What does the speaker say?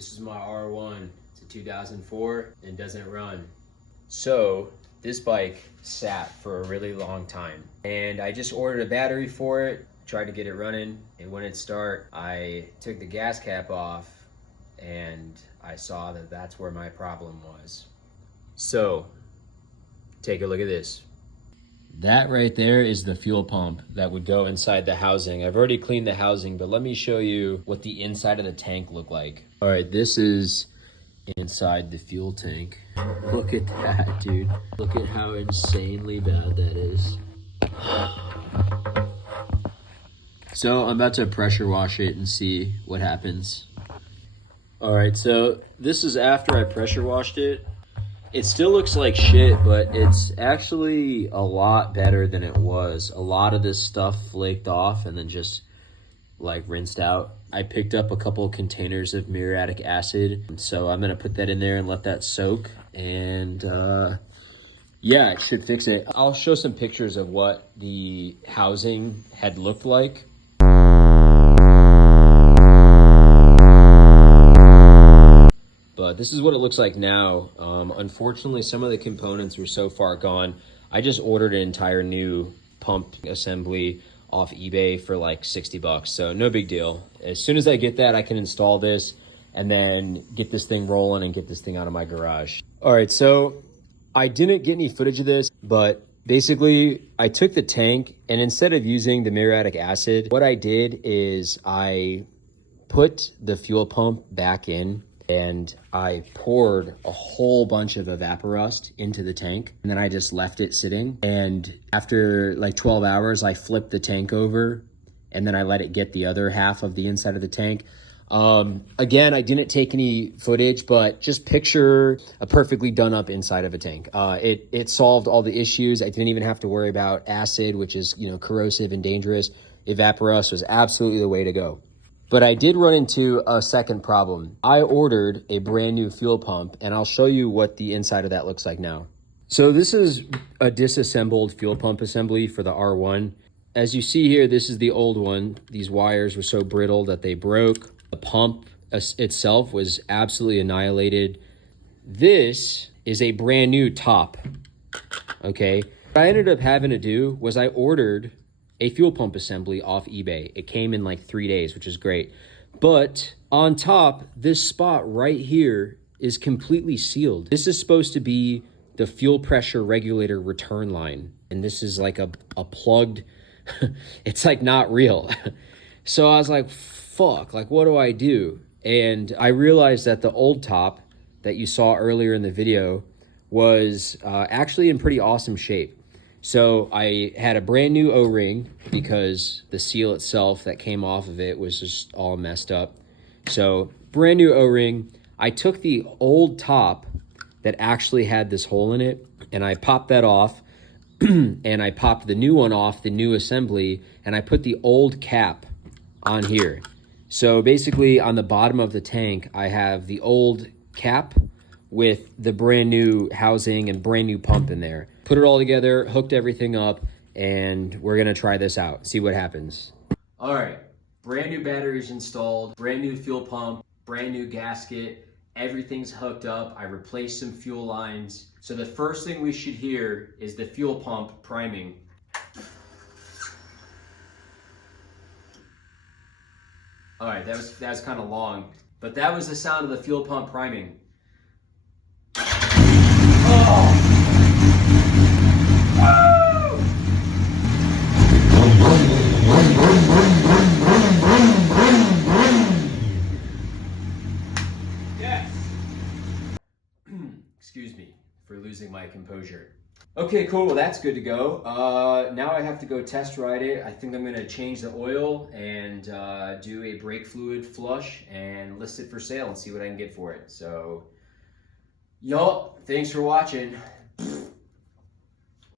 This is my R1. It's a 2004 and doesn't run. So this bike sat for a really long time and I just ordered a battery for it, tried to get it running, and when it started, I took the gas cap off and I saw that that's where my problem was. So take a look at this. That right there is the fuel pump that would go inside the housing. I've already cleaned the housing, but let me show you what the inside of the tank looked like. All right, this is inside the fuel tank. Look at that, dude. Look at how insanely bad that is. So I'm about to pressure wash it and see what happens. All right, so this is after I pressure washed it. It still looks like shit, but it's actually a lot better than it was. A lot of this stuff flaked off and then just like rinsed out. I picked up a couple of containers of muriatic acid, so I'm gonna put that in there and let that soak, and yeah, it should fix it. I'll show some pictures of what the housing had looked like. But this is what it looks like now. Unfortunately, some of the components were so far gone. I just ordered an entire new pump assembly off eBay for like 60 bucks. So no big deal. As soon as I get that, I can install this and then get this thing rolling and get this thing out of my garage. All right, so I didn't get any footage of this, but basically I took the tank and instead of using the muriatic acid, what I did is I put the fuel pump back in and I poured a whole bunch of evaporust into the tank, and then I just left it sitting. And after like 12 hours, I flipped the tank over and then I let it get the other half of the inside of the tank. Again, I didn't take any footage, but just picture a perfectly done up inside of a tank. It solved all the issues. I didn't even have to worry about acid, which is, you know, corrosive and dangerous. Evaporust was absolutely the way to go. But I did run into a second problem. I ordered a brand new fuel pump, and I'll show you what the inside of that looks like now. So this is a disassembled fuel pump assembly for the R1. As you see here, this is the old one. These wires were so brittle that they broke. The pump itself was absolutely annihilated. This is a brand new top, okay? What I ended up having to do was I ordered a fuel pump assembly off eBay. It came in like 3 days, which is great. But on top, this spot right here is completely sealed. This is supposed to be the fuel pressure regulator return line. And this is like a plugged, it's like not real. So I was like, fuck, like what do I do? And I realized that the old top that you saw earlier in the video was actually in pretty awesome shape. So I had a brand new O-ring because the seal itself that came off of it was just all messed up. So brand new O-ring. I took the old top that actually had this hole in it and I popped that off and I popped the new one off, the new assembly, and I put the old cap on here. So basically on the bottom of the tank, I have the old cap with the brand new housing and brand new pump in there. Put it all together, hooked everything up, and we're gonna try this out, see what happens. All right, brand new batteries installed, brand new fuel pump, brand new gasket, everything's hooked up. I replaced some fuel lines. So the first thing we should hear is the fuel pump priming. All right, that was kind of long, but that was the sound of the fuel pump priming. Oh! Yes. Excuse me for losing my composure. Okay, cool. Well, that's good to go. Now I have to go test ride it. I think I'm going to change the oil and do a brake fluid flush and list it for sale and see what I can get for it. So, y'all, thanks for watching.